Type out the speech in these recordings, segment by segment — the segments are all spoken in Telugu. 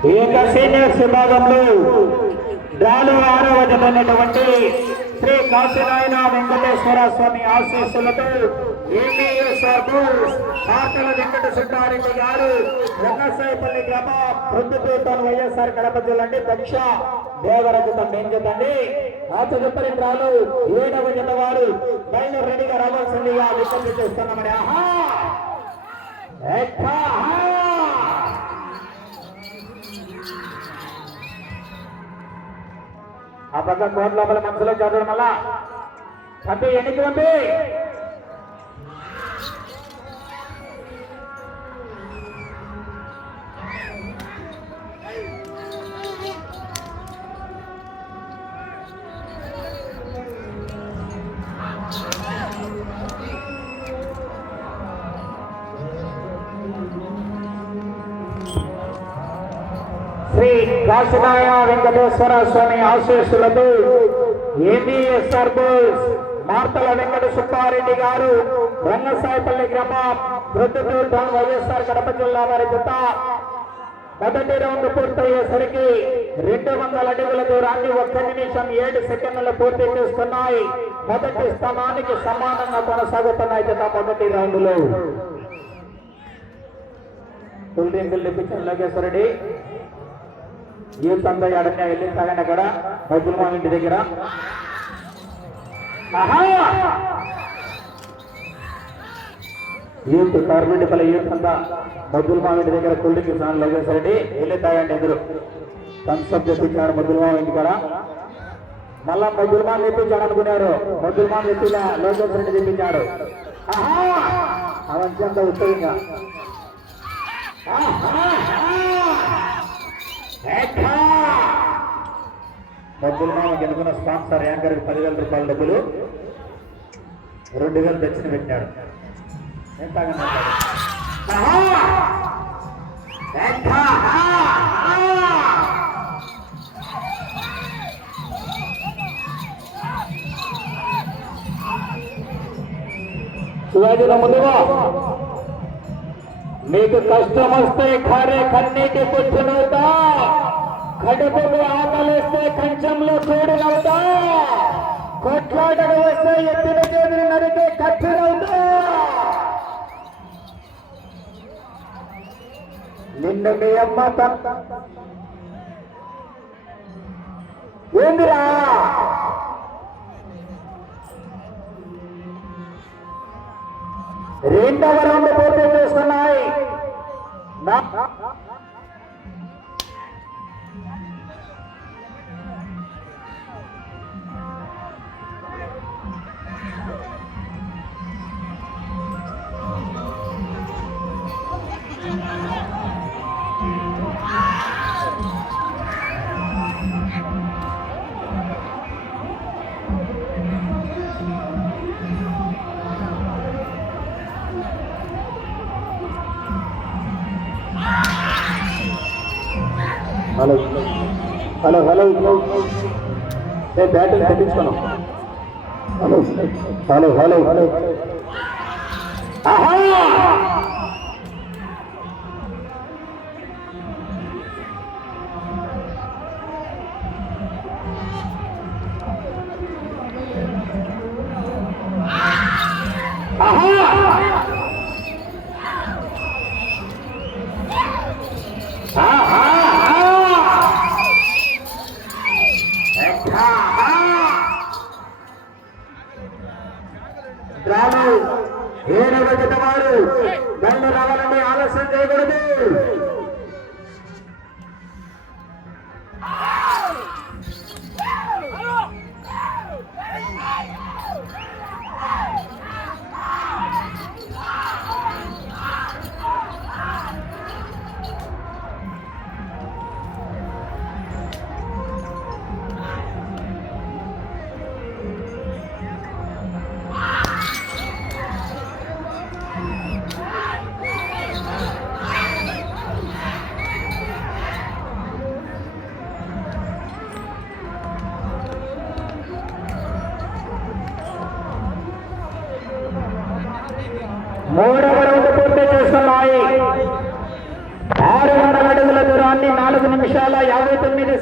ఈ యొక్క సీనియర్స్ విభాగంలో డ్రాలు ఆరవ జతైనటువంటి శ్రీ కాశీనాయన వెంకటేశ్వర స్వామి ఆశీస్సులతో ఏపీఎస్ఆర్ పాటల వెంకట సుబ్బారెడ్డి గారు వెన్నసాయిపల్లి గ్రామ ప్రొద్దుపేటను వైఎస్ఆర్ కడప జిల్లా అంటే దక్ష దేవరజతం ఏం ఆ తదుపరి డ్రాలు ఏడవ జత వారు బయలు రెడీగా రావాల్సిందిగా విజ్ఞప్తి చేస్తున్నామని. ఆహా! ఆహా! ఆ పక్క కోట్ లోపల మనసులో చదవడం వల్ల. పంపి ఎన్నికి పంపి వెంకటేశ్వర స్వామి ఆశీస్సులతో ఏబిఎస్ఆర్ బోస్ మార్తల వెంకట సుబ్బారెడ్డి గారు రంగసాయపల్లి గ్రామం ప్రొద్దుటూరు వైఎస్ఆర్ కడప జిల్లా వారి జత మొదటి రౌండ్ పూర్తయ్యేసరికి రెండు వందల అడుగుల దూరాన్ని ఒక్క నిమిషం ఏడు సెకండ్లు పూర్తి చేస్తున్నాయి మొదటి స్థానానికి సమానంగా కొనసాగుతున్నాయి జత మొదటి రౌండ్లో కూల్ డ్రింకులు తెప్పించాను లోకేశ్వరరెడ్డి యూత్ అంతా ఎడనే వెళ్ళి తాగండి అక్కడ? డబ్బులు ఇంటి దగ్గర. యూత్ యూత్ పల్లె యూత్ అంతా మద్దుల మామిడి ఇంటి దగ్గర కొల్లికి డ్రింక్ ఇస్తున్నాను లోకేశ్వర వెళ్ళి తాగండి ఎదురు థమ్స్అప్ తెప్పించాడు మద్దుల మామిడి ఇంటి కాడ. మళ్ళా మద్దుల మామి తెప్పించాడు అనుకున్నారు. మద్దుల మా తెప్పిన లోకేశ్వర రెడ్డి తెప్పించాడు. అవంతా ఉత్తమంగా డబ్బులు మామ గెలుకున్న స్పాన్సర్ యాంకర్ పదివేల రూపాయల డబ్బులు. రెండు వేలు తెచ్చిన పెట్టాడు ఎంత తాగండి ముందుగా మీకు కష్టం వస్తే ఖారే కన్నీటి పుచ్చునవుతా కడుపుకు ఆకలిస్తే కంచంలో చూడనవుతా కొట్లాటకు వస్తే ఎత్తిన చేతులు నరికే కత్తిరవుతా నిన్ను మీ అమ్మ ఏందిరా? రెండవ రౌండ్ పోటీ చేస్తున్నాయి హలో హలో. నేను బ్యాటరీ తెప్పించుకున్నాం హలో హలో హలో.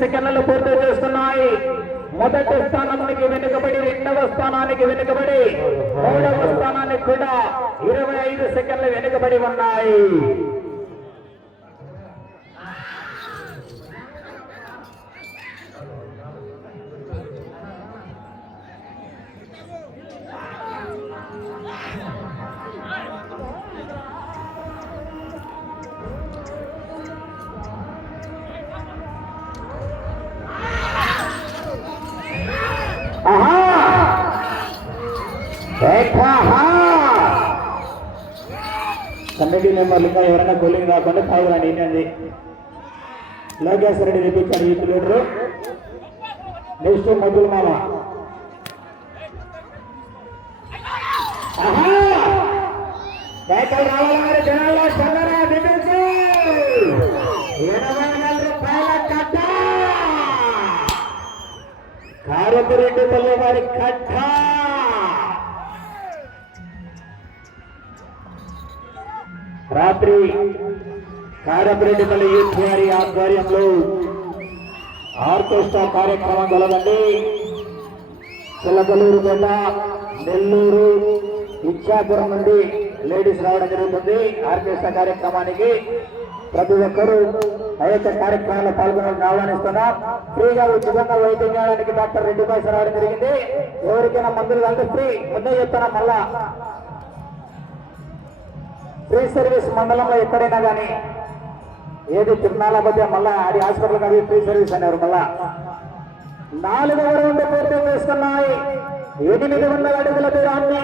సెకండ్లు పూర్తి చేస్తున్నాయి. మొదటి స్థానానికి వెనుకబడి రెండవ స్థానానికి వెనుకబడి మూడవ స్థానానికి కూడా ఇరవై ఐదు సెకండ్లు వెనుకబడి ఉన్నాయి. కమిటీ మెంబర్లు ఇంకా ఎవరైనా కూలింగ్ రాకుండా తాగురండి ఏంటండి లోకేశ్వర రెడ్డి తెప్పించాడు ఈ లీటరు నెక్స్ట్ మధుల మామ ఆహా. కేకలు జనాల్లో చందన ఎనభై నాలుగు రూపాయల కట్ట. వారి కట్ట. రాత్రి కారపరెడ్డిపల్లి యూత్ వారి ఆధ్వర్యంలో ఆర్కెస్ట్రా కార్యక్రమం కలదండి చిల్లకలూరు కొండ నెల్లూరు ఇచ్చాపురం నుండి లేడీస్ రావడం జరుగుతుంది. ఆర్కెస్ట్రా కార్యక్రమానికి ప్రతి ఒక్కరూ ఆ యొక్క కార్యక్రమంలో పాల్గొనడానికి ఆహ్వానిస్తున్నాం. ఫ్రీగా ఉచితంగా వైద్యం చేయడానికి డాక్టర్ రెడ్డి పైసలు రావడం జరిగింది. ఎవరికైనా మందులు కలిపి ఫ్రీ. ముందే చెప్తున్నాం మళ్ళా. ఫ్రీ సర్వీస్ మండలంలో ఎక్కడైనా కానీ ఏది తిరునాల మధ్య మళ్ళా ఆడి హాస్పిటల్ కానీ ఫ్రీ సర్వీస్ అన్నారు మళ్ళా. నాలుగవ రౌండ్ పూర్తి చేస్తున్నాయి ఎనిమిది వందల అడుగుల దూరాన్ని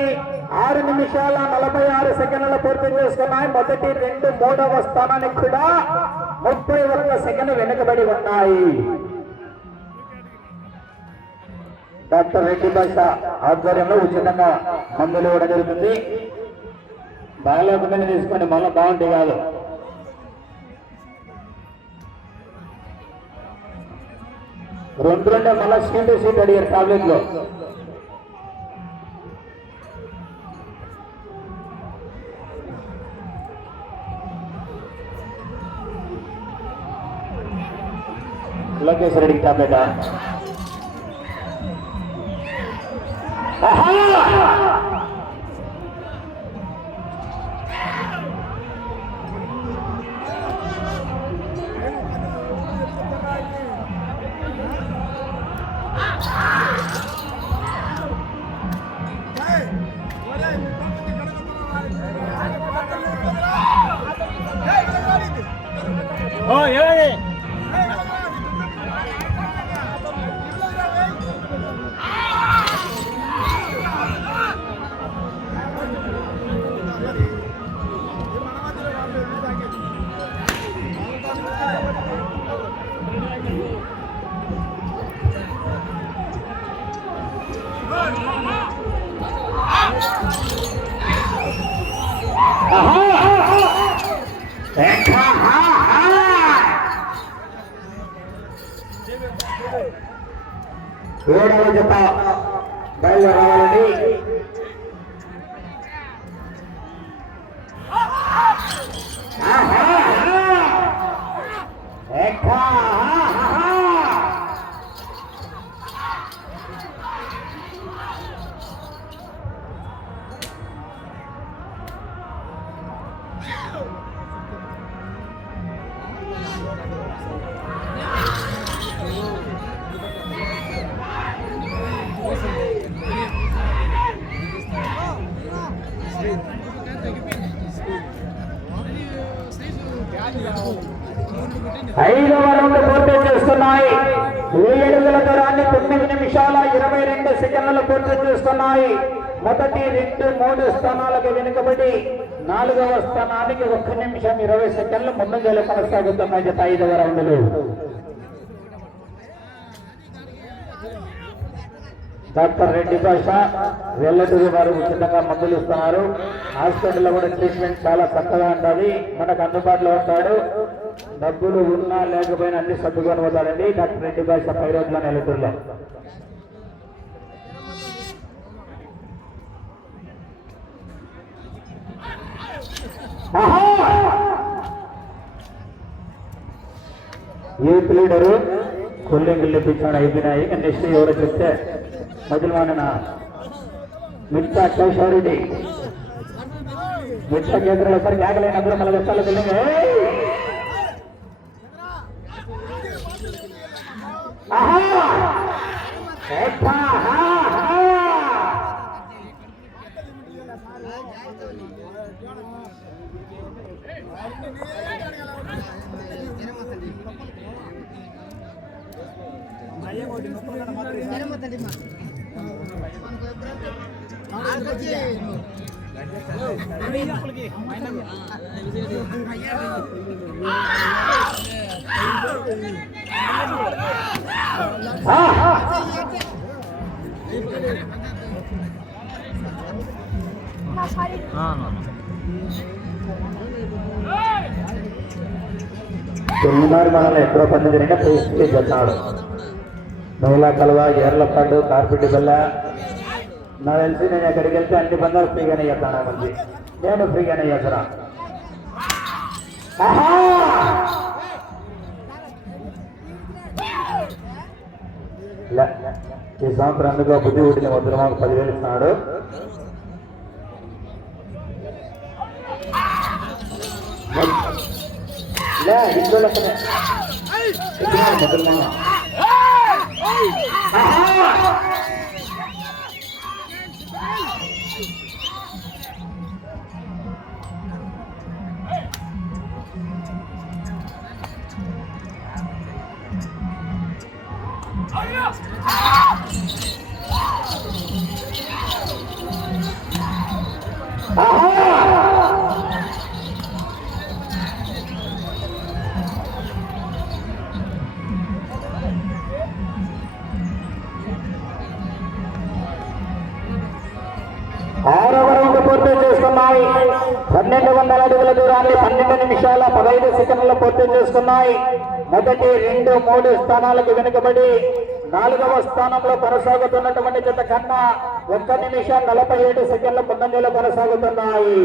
ఆరు నిమిషాల నలభై ఆరు సెకండ్ల పూర్తి చేసుకున్నాయి. మొదటి రెండు మూడవ స్థానానికి కూడా ముప్పై ఒక్క సెకండ్ వెనుకబడి ఉన్నాయి. డాక్టర్ రెడ్డి భాష ఆధ్వర్యంలో ఉచితంగా మందులు ఇవ్వడం జరుగుతుంది. బాగాలేకుండా తీసుకోండి మళ్ళీ బాగుంటే కాదు రెండు రెండే మళ్ళీ సీట్ సీట్ అడిగారు టాబ్లెట్లో. లోకేష్ రెడ్డికి టాబ్లెట్ ఏడవ జత బయలుదేరి రావాలండి ఐదవ రౌండ్ పూర్తి చేస్తున్నాయి. వెయ్యి అడుగుల దూరాన్ని తొమ్మిది నిమిషాల ఇరవై రెండు సెకండ్లు పూర్తి చేస్తున్నాయి. మొదటి రెండు మూడు స్థానాలకు వెనుకబడి నాలుగవ స్థానానికి ఒక్క నిమిషం ఇరవై సెకండ్లు ముందుగా కొనసాగుతున్నాయి. జత ఐదవ రౌండ్లు. డాక్టర్ రెడ్డి భాష వెల్లటూరి వారు ఉచితంగా మందులు ఇస్తున్నారు. హాస్పిటల్లో కూడా ట్రీట్మెంట్ చాలా చక్కగా ఉంటుంది. మనకు అందుబాటులో ఉంటాడు. డబ్బులు ఉన్నా లేకపోయినా అన్ని సర్దుకొని పోతాడండి. డాక్టర్ రెడ్డి భాష పై రోజుల యూత్ లీడరు కూలింగ్ పిచ్చాడు అయిపోయినాయి. నెక్స్ట్ ఎవరో చెప్తే ಮಜಲ್ವಾಣನ ಮಿರ್ತಾ ಕೇಶವರೆಡ್ಡಿ ಮಿರ್ತಾ ಕೇಂದ್ರ ಹೆಸರು ಆಗಲೇ ನಗರ ಮಲಗ ಸಾಲದಲ್ಲಿ ಮಳೆ ಮಾಡಿ తొమ్మిదిన్నర మనల్ని ఎక్కడో పని జరిగిన పరిస్థితి చెప్తాడు నూలా కలవ ఏర్లపడ్డు కార్పెట్ బల్ల. నాకు తెలిసి నేను ఎక్కడికి వెళ్తే అన్ని బంధాలు ఫ్రీగానే చేస్తాను మంది నేను ఫ్రీగానే చేస్తాను ఈ సంవత్సరం అందుకో బుద్ధి పుట్టిన వద్దు మాకు పదివేలు ఇస్తున్నాడు. ఇంట్లో మొదలు Oh! పన్నెండు వందల అడుగుల దూరాన్ని పన్నెండు నిమిషాల పదహైదు సెకండ్లు పూర్తి చేసుకున్నాయి. మొదటి రెండు మూడు స్థానాలకు వెనుకబడి నాలుగవ స్థానంలో కొనసాగుతున్నటువంటి జత కన్నా ఒక్క నిమిషం నలభై ఏడు సెకండ్ల ముందంజలో కొనసాగుతున్నాయి.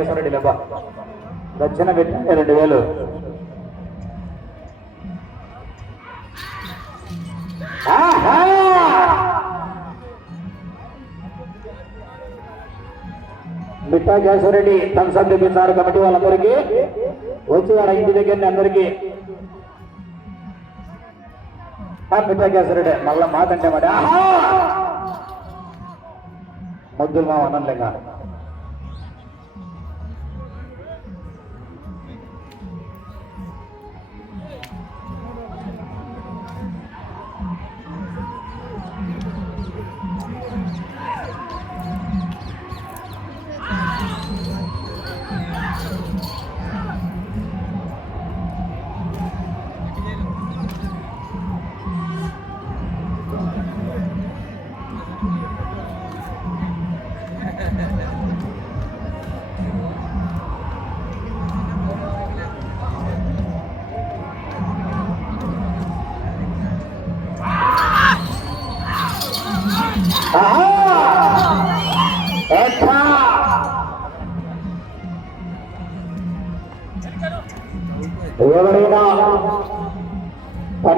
కేశవరెడ్డి లెబ్బ దక్షిణ పెట్టిన రెండు వేలు. మిట్టా కేశవరెడ్డి థమ్సప్ తెప్పించారు కమిటీ వాళ్ళందరికీ వచ్చి వాళ్ళ ఇంటి దగ్గర అందరికీ. మిట్టా కేశవరెడ్డి మళ్ళా మాతంటే మరి. ముద్దులు మా అనంతంగా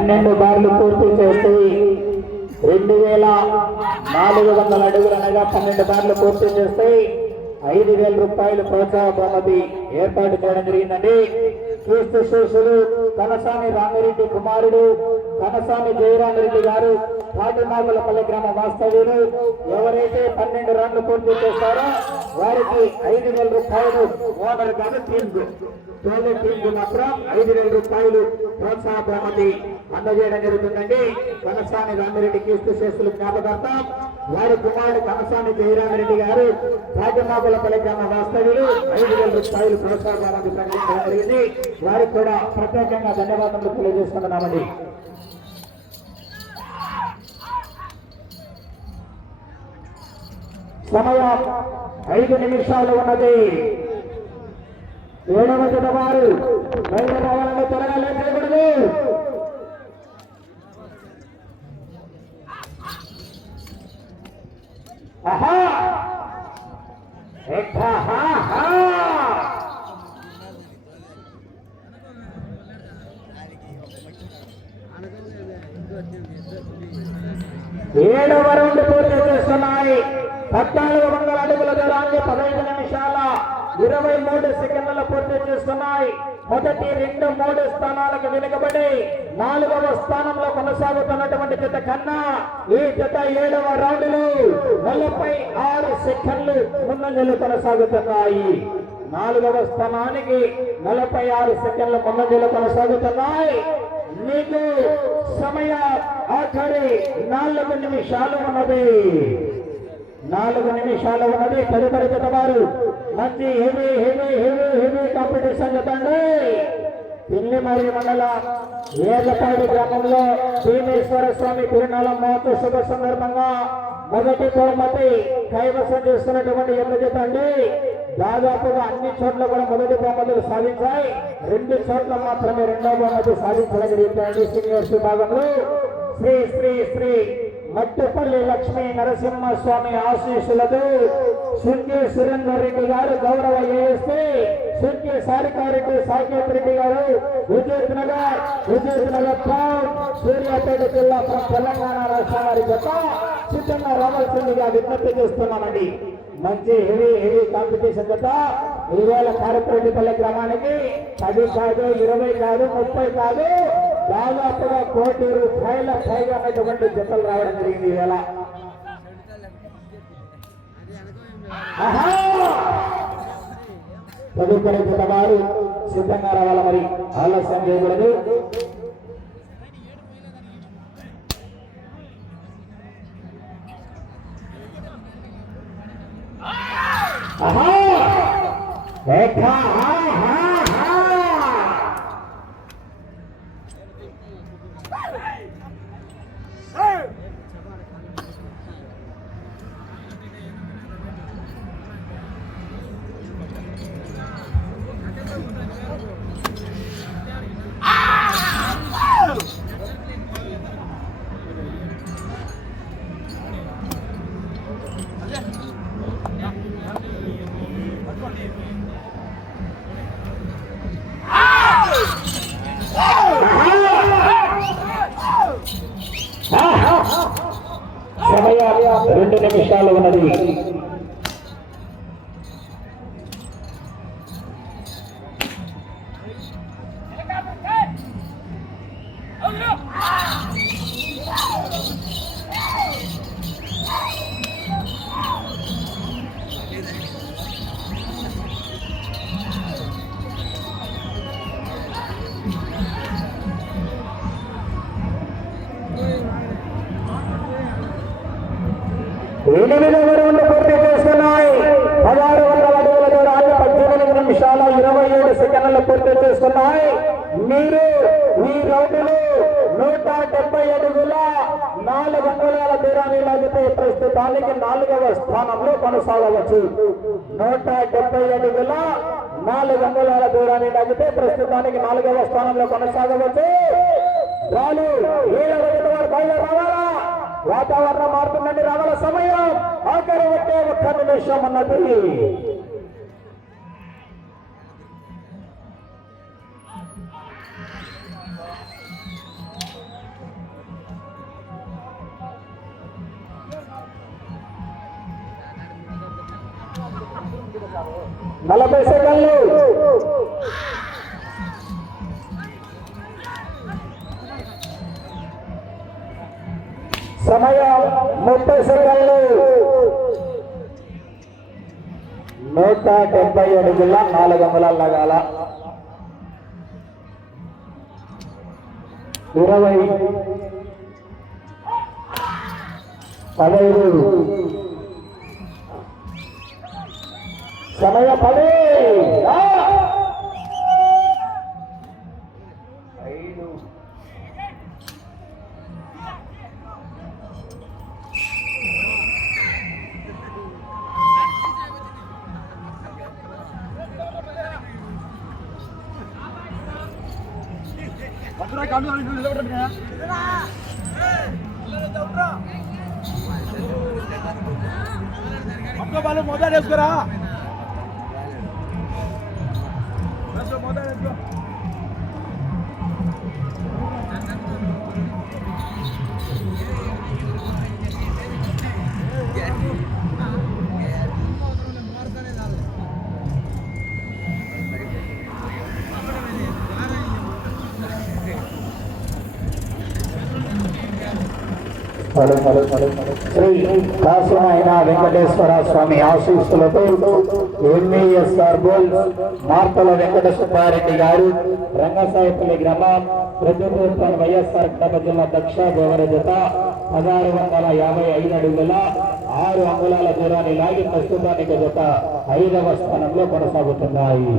పన్నెండు బార్లు పూర్తి చేస్తే రెండు వేల నాలుగు వందల అడుగులు అనగా పన్నెండు బార్లు పూర్తి చేస్తాయి ఐదు వేల రూపాయలు ప్రోత్సాహ బహుమతి ఏర్పాటు చేయడం జరిగిందండి. క్రీస్తు శిష్యులు కనసాని రామిరెడ్డి కుమారుడు కనసాని జయరామిరెడ్డి గారు తాటిమాగులపల్లి గ్రామ వాస్తవ్యులు ఎవరైతే పన్నెండు రన్లు పూర్తి చేస్తారో వారికి ఐదు వేల రూపాయలు ఓనర్ గారు టీమ్ తోలే టీంకు మాత్రం ఐదు వేల రూపాయలు ప్రోత్సాహ బహుమతి అందజేయడం జరుగుతుందండి. కనసాని రామిరెడ్డి కీర్తి శేషులు జ్ఞాపకార్థం వారి కుమారుడు కనసాని జయరామిరెడ్డి గారు రాజమాగులపల్లి గ్రామ వాస్తవ్యులు ఐదు వేల రూపాయలు ప్రోత్సాహ ప్రకటించడం జరిగింది. వారికి కూడా ప్రత్యేకంగా ధన్యవాదాలు తెలియజేస్తున్నామండి సమయం ఐదు నిమిషాలు ఉన్నది. ఏడవ జత వారు. బయట రావాలని త్వరగా ఆహా ఎక్కాహాహా. ఏడవ రౌండ్ పూర్తి చేస్తున్నాయి పద్నాలుగు వందల అడుగుల దూరాన్ని పదహైదు నిమిషాల ఇరవై మూడు సెకండ్ల పూర్తి చేస్తున్నాయి మొదటి రెండు మూడు స్థానాలకు వెనుకబడి నాలుగవ స్థానంలో కొనసాగుతున్నటువంటి జత కన్నా ఈ జత ఏడవ రౌండ్లు నలభై ఆరు సెకండ్లు ముందంజలు కొనసాగుతున్నాయి. నాలుగవ స్థానానికి నలభై ఆరు సెకండ్ల ముందంజలు కొనసాగుతున్నాయి. మీకు సమయ ఆఖరి నాలుగు నిమిషాలు ఉన్నది. నాలుగు నిమిషాలు ఉన్నది. తదుపరి జత వారు మంచి heavy heavy heavy heavy competition జతండి Pillimari మండల ఏర్లపాడు గ్రామంలో భీమేశ్వర స్వామి తిరునాళం మహోత్సవ సందర్భంగా మొదటి బహుమతి కైవసం చేస్తున్నటువంటి ఎన్న జత అండి దాదాపుగా అన్ని చోట్ల కూడా మొదటి బహుమతులు సాధించాయి. రెండు చోట్ల మాత్రమే రెండో బహుమతి సాధించడం జరిగిందండి సీనియర్స్ విభాగంలో. శ్రీ శ్రీ శ్రీ మట్టపల్లి లక్ష్మీ నరసింహ స్వామి ఆశీస్సులతో శృంగి సురేందర్ రెడ్డి గారు గౌరవ ఏఎస్పీ శృంగి సారికారెడ్డి సాకేత్ రెడ్డి గారు విజయత్ నగర్ విజయత్ నగర్ టౌన్ సూర్యాపేట జిల్లా తెలంగాణ రాష్ట్రం వారి యొక్క సిద్ధంగా రావాల్సిందిగా విజ్ఞప్తి చేస్తున్నామండి మంచి హెవీ హెవీ కాంపిటీషన్ జత ఈవేళ కారపరెడ్డిపల్లి గ్రామానికి పది కాదు ఇరవై కాదు ముప్పై కాదు దాదాపుగా కోటి రూపాయల పైగా అనేటువంటి జతలు రావడం జరిగింది ఈవేళ ఆహా! తదుపరి వారు సిద్ధంగా రావాలి మరి ఆలస్యం చేయకూడదు ఆహా! ఏకా, ఆహా, ఆహా! నిమిషాలు ఉన్నది. ఎనిమిదవ రౌండ్ పూర్తి చేస్తున్నాయి పదహారు వందల అడుగుల దూరాన్ని పద్దెనిమిది నిమిషాల ఇరవై ఏడు సెకండ్లు పూర్తి చేస్తున్నాయి మీరు ఈ రౌండ్లు నూట డెబ్బై అడుగుల నాలుగు అంగుళాల దూరాన్ని లాగితే ప్రస్తుతానికి నాలుగవ స్థానంలో కొనసాగవచ్చు. నూట డెబ్బై అడుగుల నాలుగు అంగుళాల దూరాన్ని లాగితే ప్రస్తుతానికి నాలుగవ స్థానంలో కొనసాగవచ్చు. రాలు ఏడవ జత వారు బయలు రావాలా? వాతావరణం మారుతుందండి రావాల సమయం. ఆఖరి ఒకే ఒక్క నిమిషం అన్నది. నలభై సెకండ్లు. సమయం ముప్పై సెకండ్లు నూట డెబ్బై అడుగుల నాలుగు వందల లగాల ఇరవై పదహైదు సమయ పది Yeah. శ్రీ కాశీనాయన వెంకటేశ్వర స్వామి ఆశీస్సులతో ఎంఈఎస్ఆర్ బోల్ మార్తల వెంకట సుబ్బారెడ్డి గారు రంగసాయపల్లి గ్రామం ప్రజాప్రభుత్వం వైఎస్ఆర్ కడప జిల్లా దక్ష గోవర జత పదహారు వందల యాభై ఐదు అడుగుల ఆరు అంగుళాల దూరాన్ని లాగి ప్రస్తుతానికి జత ఐదవ స్థానంలో కొనసాగుతున్నాయి.